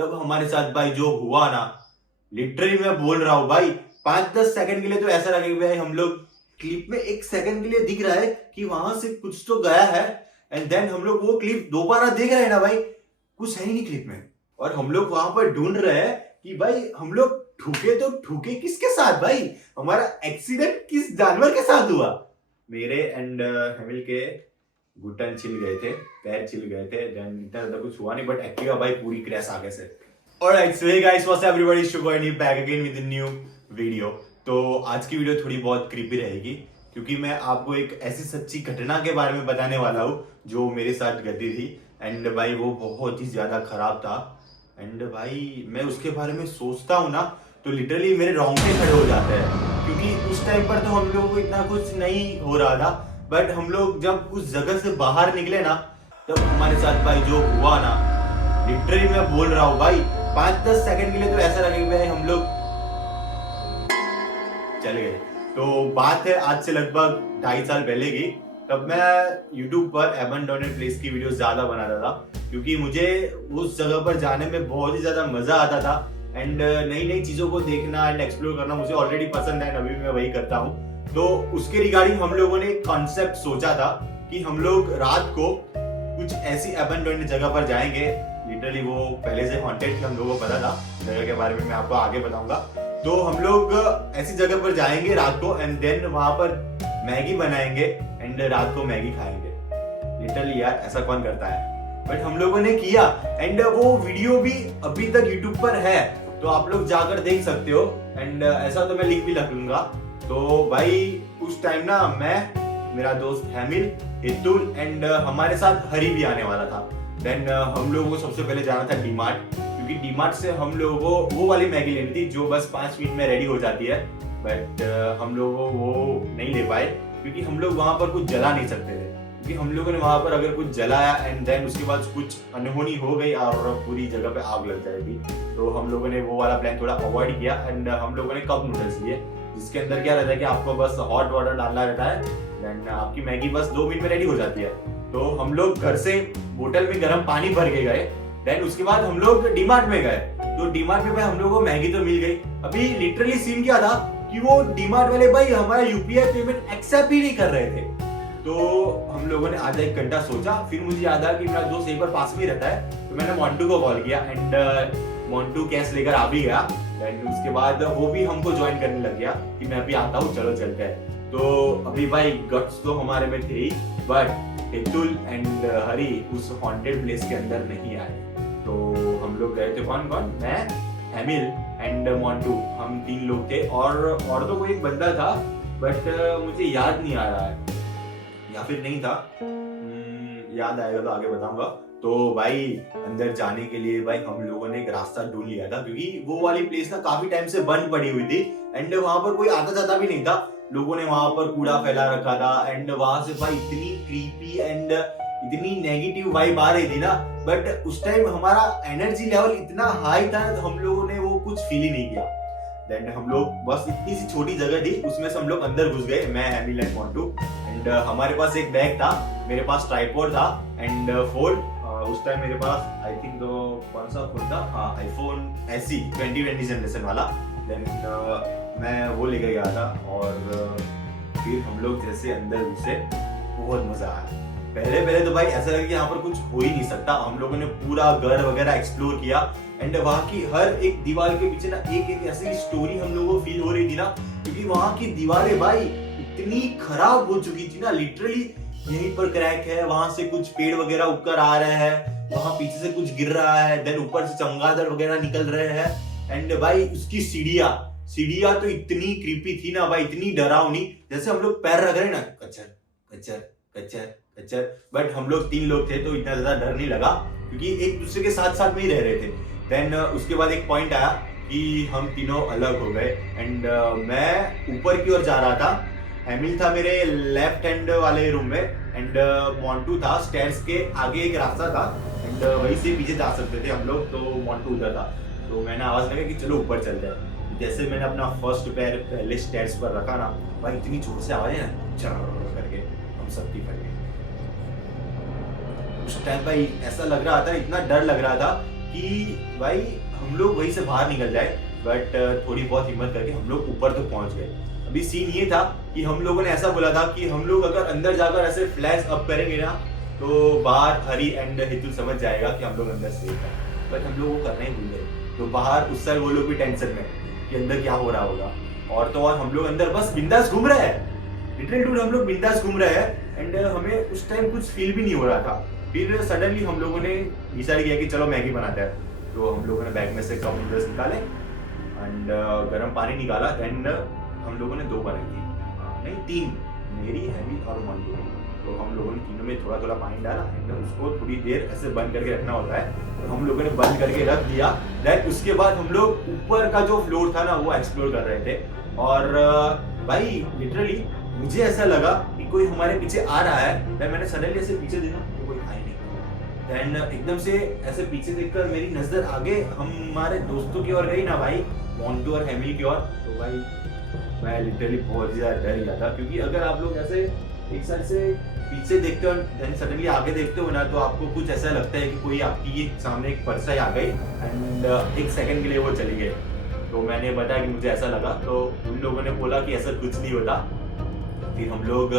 तब हमारे साथ भाई जो हुआ ना, लिटरली मैं बोल रहा हूँ भाई, 5-10 सेकंड के लिए तो ऐसा लगेगा भाई हम लोग क्लिप में 1 सेकंड के लिए दिख रहा है कि वहां से कुछ तो गया है, एंड देन हम लोग वो क्लिप दोबारा देख रहे हैं ना भाई, कुछ है ही नहीं क्लिप में। और हम लोग वहां पर ढूंढ रहे हैं कि भाई हम लोग ठुके तो ठुके किसके साथ भाई, हमारा एक्सीडेंट किस जानवर के साथ हुआ। मेरे एंड हेमिल के घुटन छिल गए थे, पैर छिल गए थे, देन इतना ज्यादा कुछ हुआ नहीं, बट एक्टिवा भाई पूरी क्रैश आगे से। Alright, so hey guys, what's up everybody? Shubha and back again with a new video. तो आज की वीडियो थोड़ी बहुत क्रीपी रहेगी क्योंकि मैं आपको एक ऐसी सच्ची घटना के बारे में बताने वाला हूँ जो मेरे साथ घटी थी, एंड भाई वो बहुत ही ज्यादा खराब था। एंड भाई मैं उसके बारे में सोचता हूँ ना तो लिटरली मेरे रोंगटे खड़े हो जाते हैं, क्योंकि उस टाइम पर तो हम लोगों को इतना कुछ नहीं हो रहा था, बट हम लोग जब उस जगह से बाहर निकले ना, तब हमारे साथ भाई जो हुआ ना, लिटरली मैं बोल रहा हूँ भाई, 5-10 सेकंड के लिए तो ऐसा लगेगा भाई हम लोग चले गए। तो बात है आज से लगभग 2.5 साल पहले की। तब मैं YouTube पर एबंडोनेड प्लेस की वीडियो ज्यादा बनाता था क्योंकि मुझे उस जगह पर जाने में बहुत ही ज्यादा मजा आता था, एंड नई नई चीजों को देखना एंड एक्सप्लोर करना मुझे ऑलरेडी पसंद है, अभी भी मैं वही करता हूँ। तो उसके रिगार्डिंग हम लोगों ने एक कॉन्सेप्ट सोचा था कि हम लोग रात को कुछ ऐसी एबंडोनेड जगह पर जाएंगे। लिटरली वो पहले से हॉन्टेड हम लोगों को पता था, जगह के बारे में मैं आपको आगे बताऊंगा। तो हम लोग ऐसी जगह पर जाएंगे रात को, एंड देन वहां पर मैगी बनाएंगे एंड रात को मैगी खाएंगे। लिटरली यार ऐसा कौन करता है, बट हम लोगों ने किया, एंड वो वीडियो भी अभी तक यूट्यूब पर है, तो आप लोग जाकर देख सकते हो, एंड ऐसा तो मैं लिंक भी रख लूंगा। तो भाई उस टाइम ना मैं, मेरा दोस्त हेमिल, हितुल एंड हमारे साथ हरी भी आने वाला था। देन हम लोगों को सबसे पहले जाना था डीमार्ट, क्योंकि डीमार्ट से हम लोगों को वो वाली मैगी लेनी थी जो बस 5 मिनट में रेडी हो जाती है, बट हम लोगों को वो नहीं ले पाए क्योंकि हम लोग वहां पर कुछ जला नहीं सकते थे, क्योंकि हम लोगों ने वहां पर अगर कुछ जलाया एंड देन उसके बाद कुछ अनहोनी हो गई और पूरी जगह पे आग लग जाएगी। तो हम लोगों ने वो वाला प्लान थोड़ा अवॉइड किया, एंड हम लोगों ने कप नूडल्स लिए, जिसके अंदर क्या रहता है कि आपको बस हॉट वाटर डालना रहता है, देन आपकी मैगी बस 2 मिनट में रेडी हो जाती है। तो हम लोग घर से बोतल में गर्म पानी भर के गए, देन उसके बाद हम लोग डीमार्ट में गए। तो डीमार्ट में भाई हम लोगों को मैगी तो मिल गई। अभी लिटरली सीन क्या था कि वो डीमार्ट वाले भाई हमारा यूपीआई पेमेंट एक्सेप्ट ही नहीं कर रहे थे। तो हम लोगों ने आधा 1 घंटा सोचा, फिर मुझे याद आया कि मेरा दोस्त एक बार पास में ही रहता है, तो मैंने मोंटू को कॉल किया, एंड मोंटू कैश लेकर आ भी गया। देन उसके बाद वो भी हमको ज्वाइन करने लग गया कि मैं अभी आता हूँ, चलो चलते हैं। तो अभी भाई गट्स तो हमारे में थे ही, बट हितुल एंड हरी उस हॉन्टेड प्लेस के अंदर नहीं आए। तो हम लोग गए थे, कौन कौन, मैं, हेमिल एंड मोंटू, हम 3 लोग थे, और तो कोई एक बंदा था, बट मुझे याद नहीं आ रहा है, या फिर नहीं था, याद आएगा तो आगे बताऊंगा। तो भाई अंदर जाने के लिए भाई हम लोगों ने एक रास्ता ढूंढ लिया था, क्योंकि वो वाली प्लेस ना काफी टाइम से बंद पड़ी हुई थी, एंड वहां पर कोई आता जाता भी नहीं था, लोगों ने वहां पर कूड़ा फैला रखा था, एंड वहां से भाई इतनी क्रीपी एंड इतनी नेगेटिव वाइब आ रही थी ना, बट उस टाइम हमारा एनर्जी लेवल इतना हाई था तो हम लोगों ने वो कुछ फील ही नहीं किया। देन हम लोग बस इतनी सी छोटी जगह थी, उसमें से हम लोग अंदर घुस गए, मैं, हेमिल एंड मोंटू, एंड हमारे पास एक बैग था, मेरे पास ट्राइपॉड था एंड फोन, उस टाइम मेरे पास आई थिंक तो कौन सा फोन था, हाँ आईफोन SE 2020 जनरेशन वाला। देन मैं वो लेकर गया था, और फिर हम लोग जैसे अंदर घुसे बहुत मजा आया। पहले तो भाई ऐसा लगा कि यहाँ पर कुछ हो ही नहीं सकता। हम लोगों ने पूरा घर वगैरह एक्सप्लोर किया, एंड वहाँ की हर एक दीवार के पीछे ना एक ऐसी स्टोरी हम लोगों को फील हो रही थी ना, क्योंकि वहाँ की दीवारें भाई इतनी खराब हो चुकी थी ना, लिटरली यहीं पर क्रैक है, वहां से कुछ पेड़ वगैरह उगकर आ रहे हैं, वहां पीछे से कुछ गिर रहा है, देन ऊपर से चमगादड़ वगैरह निकल रहे हैं, एंड भाई उसकी सीढ़ियां तो इतनी क्रीपी थी ना भाई, इतनी डरावनी, जैसे हम लोग पैर रख रहे हैं ना, कचर कचर कचर कचर। बट हम लोग 3 लोग थे तो इतना ज्यादा डर नहीं लगा, क्योंकि एक दूसरे के साथ साथ में ही रह रहे थे। देन उसके बाद एक पॉइंट आया कि हम तीनों अलग हो गए, एंड मैं ऊपर की ओर जा रहा था, हेमिल था मेरे लेफ्ट हैंड वाले रूम में, एंड मोंटू था स्टेयर्स के आगे एक रास्ता था, एंड वहीं से पीछे जा सकते थे हम लोग, तो मोंटू उधर था। तो मैंने आवाज लगा कि चलो ऊपर चलते हैं। जैसे मैंने अपना फर्स्ट पैर पहले स्टेयर्स पर रखा ना भाई, इतनी जोर से आवाज है ना, चर करके हम सब की फट गई। उस टाइम भाई ऐसा लग रहा था, इतना डर लग रहा था कि भाई हम लोग वहीं से बाहर निकल जाए, बट थोड़ी बहुत हिम्मत करके हम लोग ऊपर तक पहुंच गए। अभी सीन ये था कि हम लोगों ने ऐसा बोला था कि हम लोग अगर अंदर जाकर ऐसे फ्लैश अप करेंगे ना तो बाहर हरी एंड हितुल समझ जाएगा कि हम लोग अंदर सेफ है, बट हम लोग वो करना ही भूल गए। तो बाहर उस साइड वो लोग भी टेंशन में कि अंदर क्या हो रहा होगा, और तो और हम लोग अंदर बस बिंदास घूम रहे हैं, लिटरली डूड हम लोग बिंदास घूम रहे हैं एंड हमें उस टाइम कुछ फील भी नहीं हो रहा था। फिर सडनली हम लोगों ने डिसाइड किया कि चलो मैगी बनाते हैं। तो हम लोगों ने बैग में से कप नूडल्स निकाले एंड गर्म पानी निकाला एंड हम लोगों ने 2 बनाई थी, नहीं 3, मेरी, हैवी और मंटू। तो हम लोगों ने तीनों में थोड़ा थोड़ा पानी डाला एंड उसको थोड़ी देर ऐसे बंद करके रखना होता है, तो हम लोगों ने बंद करके रख दिया। देन उसके बाद हम लोग ऊपर का जो फ्लोर था ना वो एक्सप्लोर कर रहे थे, और भाई लिटरली मुझे ऐसा लगा कि कोई हमारे पीछे आ रहा है। देन मैंने सडनली ऐसे पीछे देखा तो कोई आया नहीं। देन एकदम से ऐसे पीछे देखकर मेरी नजर आगे हमारे दोस्तों की ओर गई ना भाई, मोंटू और हेमिल की ओर। तो भाई मैं लिटरली बहुत ज्यादा डर गया था, क्योंकि अगर आप लोग ऐसे एक साइड से पीछे देखते हो देन सडनली आगे देखते हो ना तो आपको कुछ ऐसा लगता है कि कोई आपकी सामने एक परछाई आ गई एंड 1 सेकंड के लिए वो चली गई। तो मैंने बताया कि मुझे ऐसा लगा, तो उन लोगों ने बोला कि ऐसा कुछ नहीं होता। फिर हम लोग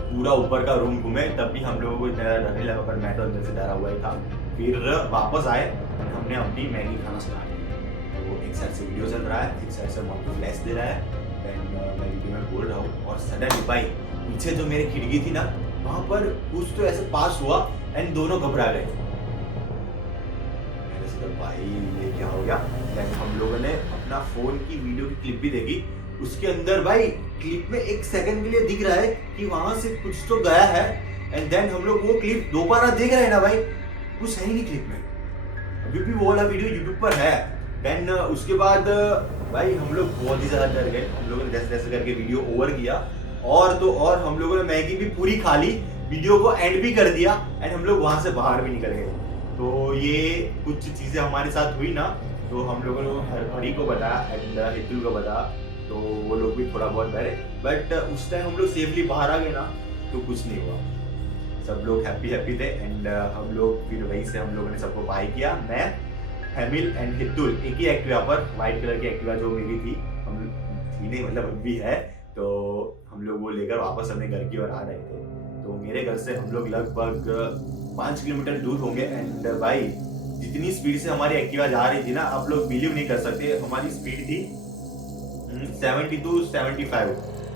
पूरा ऊपर का रूम घूमे, तब भी हम लोगों को इतना डर नहीं लगा, पर मैं तो अंदर से डरा हुआ ही था। फिर वापस आए और हमने अपनी मैगी खाना स्टार्ट किया। तो एक साइड से वीडियो चल रहा है, एक साइड से मोंटू फ्लैश दे रहा है, देन मैं वीडियो में बोल रहा हूँ, और सडनली भाई पीछे जो मेरी खिड़की थी ना वहां पर कुछ तो ऐसे पास हुआ एंड दोनों घबरा गए। मैंने सोचा भाई ये क्या हो गया। देन हम लोगों ने अपना फोन की वीडियो की क्लिप भी देखी, उसके अंदर भाई क्लिप में 1 सेकंड के लिए दिख रहा है कि वहां से कुछ तो गया है एंड देन हम लोग वो क्लिप दोबारा देख रहे हैं ना भाई, कुछ है ही नहीं क्लिप में। अभी भी वो वाला वीडियो यूट्यूब पर है। देन उसके बाद भाई हम लोग बहुत ही ज्यादा डर गए। हम लोगों ने जैसे जैसे करके वीडियो ओवर किया, और तो और हम लोगों ने मैगी भी पूरी खा ली, वीडियो को एंड भी कर दिया एंड हम लोग वहां से बाहर भी निकल गए। तो ये कुछ चीजें हमारे साथ हुई ना, तो हम लोगों ने हरी को बताया एंड हितुल को बताया, तो वो लोग भी थोड़ा बहुत डरे, बट उस टाइम हम लोग सेफली बाहर आ गए ना तो कुछ नहीं हुआ। सब लोग हैप्पी थे एंड हम लोग फिर वहीं से हम लोगों ने सबको बाय किया। मैं, हेमिल एंड हितुल एक ही एक्टिवा पर, व्हाइट कलर की एक्टिवा जो मेरी थी, हम थी नहीं मतलब अभी है, तो हम लोग वो लेकर वापस अपने घर की ओर आ रहे थे। तो मेरे घर से हम लोग लगभग 5 किलोमीटर दूर होंगे एंड भाई जितनी स्पीड से हमारी एक्टिवा जा रही थी ना, आप लोग बिलीव नहीं कर सकते। हमारी स्पीड थी 70 to 75,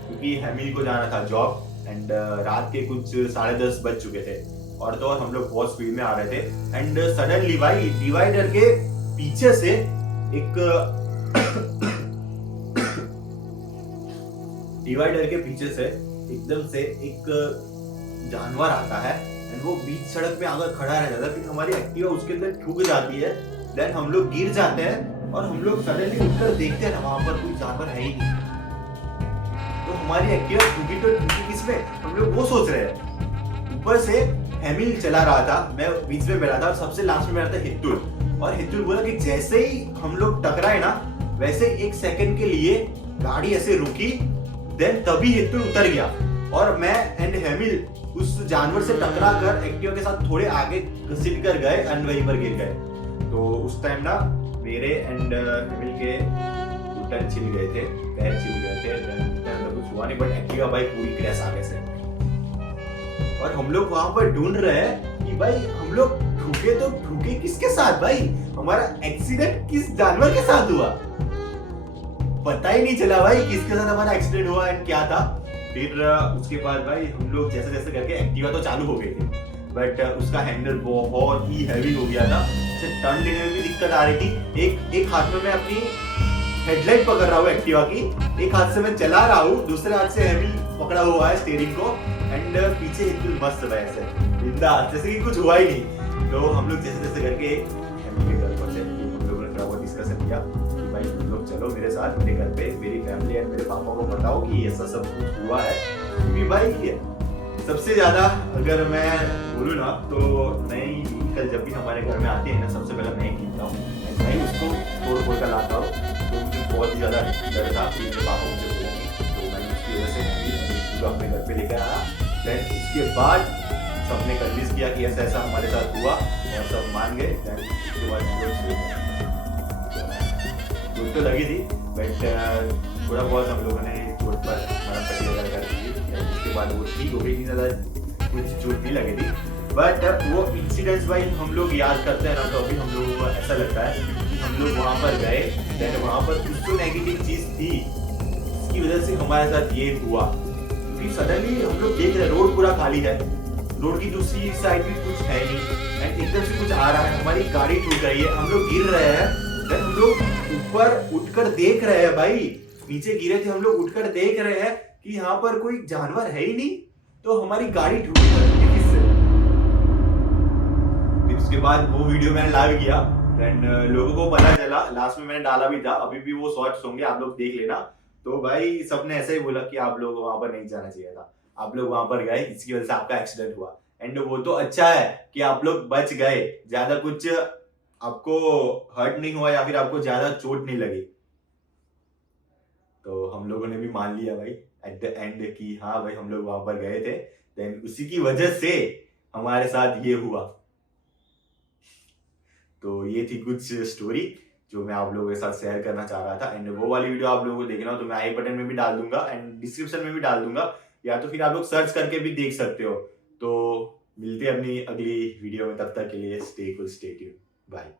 क्योंकि हेमिल को जाना था जॉब एंड रात के कुछ 10:30 बज चुके थे, और तो और हम लोग बहुत स्पीड में आ रहे थे एंड सडनली भाई डिवाइडर के पीछे से एक डिवाइडर के पीछे से एकदम से एक जानवर आता है एंड वो बीच सड़क पे आकर खड़ा रह जाता है। फिर हमारी एक्टिवा उसके अंदर ठुक जाती है, देन हम लोग गिर जाते हैं और हम लोग सडनली उठकर देखते हैं ना वहां पर कोई जानवर है ही नहीं। तो हमारी एक्टिवा ठुकी तो ठुकी किसमें, हम लोग वो सोच रहे हैं। ऊपर से हेमिल चला रहा था, मैं बीच में बैठा था और सबसे लास्ट में बैठा था हितुल, और हितुल बोला कि जैसे ही हम लोग टकराए ना वैसे 1 सेकंड के लिए गाड़ी ऐसे रुकी, देन तभी हितुल उतर गया और मैं एंड हेमिल उस जानवर से टकरा कर एक्टिवा के साथ थोड़े आगे घसीट कर गए एंड वहीं पर गिर गए। तो उस टाइम ना मेरे एंड हेमिल के घुटन छिल गए थे, पैर छिल गए थे, देन कुछ हुआ नहीं, बट एक्टिवा भाई पूरी क्रैश आगे से। और हम लोग वहां पर ढूंढ रहे हैं कि भाई हम लोग ठुके तो ठुके किसके साथ, भाई हमारा एक्सीडेंट किस जानवर के साथ हुआ, पता ही नहीं चला भाई किसके साथ हमारा एक्सीडेंट हुआ एंड क्या था। फिर उसके बाद भाई हम लोग जैसे जैसे करके एक्टिवा तो चालू हो गई थी, बट उसका हैंडल बहुत ही हैवी हो गया था, उसे टर्न लेने में भी दिक्कत आ रही थी। एक हाथ में मैं अपनी हेडलाइट पकड़ रहा हूँ एक्टिवा की, एक हाथ से मैं चला रहा हूँ, दूसरे हाथ से हेवी पकड़ा हुआ है स्टीयरिंग को एंड पीछे हितुल मस्त वैसे बिंदास जैसे कि कुछ हुआ ही नहीं। तो हम लोग जैसे जैसे करके हेमिल के घर पहुंचे, हम लोगों ने थोड़ा बहुत डिस्कशन किया कि भाई तुम लोग चलो मेरे साथ मेरे घर पे, मेरी फैमिली एंड मेरे पापा को बताओ कि ऐसा सब कुछ हुआ है। क्योंकि भाई सबसे ज्यादा अगर मैं बोलूँ ना तो नई व्हीकल जब भी हमारे घर में आती है ना, सबसे पहले मैं ही कीनता हूँ, मैं उसको तोड़ फोड़ कर लाता हूँ। तो मुझे बहुत ही ज्यादा डर था कि मेरे पापा मुझे बोलेंगे, तो मैंने उसकी वजह से अपने घर पे लेकर आया। देन उसके बाद सबने कन्विंस किया कि ऐसा ऐसा हमारे साथ हुआ और सब मान गए। उसके बाद हम लोग सो गए। चोट तो लगी थी बट थोड़ा बहुत हम लोगों ने चोट पर मरहम पट्टी वगैरह कर दी। उसके बाद वो ठीक हो गई, इतनी ज़्यादा कुछ चोट नहीं लगी थी। बट वो इंसिडेंट्स भाई हम लोग याद करते हैं ना, तो अभी हम लोगों को ऐसा लगता है कि हम लोग वहाँ पर गए, देन वहाँ पर कुछ तो नेगेटिव चीज़ थी जिसकी वजह से हमारे साथ ये हुआ। क्योंकि सडनली हम लोग देख रहे हैं रोड पूरा खाली है, रोड की दूसरी साइड भी कुछ है नहीं, एंड एकदम से कुछ आ रहा है, हमारी गाड़ी टूट रही है, हम लोग गिर रहे हैं। देन हम लोग ऊपर उठकर देख रहे हैं, भाई नीचे गिरे थे, हम लोग उठकर देख रहे हैं कि यहाँ पर कोई जानवर है ही नहीं, तो हमारी गाड़ी टूटी किससे। फिर उसके बाद वो वीडियो मैंने लाइव किया, देन लोगों को पता चला, लास्ट में मैंने डाला भी था, अभी भी वो शॉर्ट्स होंगे, आप लोग देख लेना। तो भाई सबने ऐसा ही बोला कि आप लोग वहां पर नहीं जाना चाहिए था, आप लोग वहां पर गए, इसकी वजह से आपका एक्सीडेंट हुआ। एंड वो तो अच्छा है कि आप लोग बच गए, ज्यादा कुछ आपको हर्ट नहीं हुआ या फिर आपको ज्यादा चोट नहीं लगी। तो हम लोगों ने भी मान लिया भाई एट द एंड कि हाँ भाई हम लोग वहां पर गए थे, देन उसी की वजह से हमारे साथ ये हुआ। तो ये थी कुछ स्टोरी जो मैं आप लोगों के साथ शेयर करना चाह रहा था। एंड वो वाली वीडियो आप लोगों को देखना हो तो मैं आई बटन में भी डाल दूंगा एंड डिस्क्रिप्शन में भी डाल दूंगा, या तो फिर आप लोग सर्च करके भी देख सकते हो। तो मिलते हैं अपनी अगली वीडियो में, तब तक के लिए stay cool, stay tuned, bye.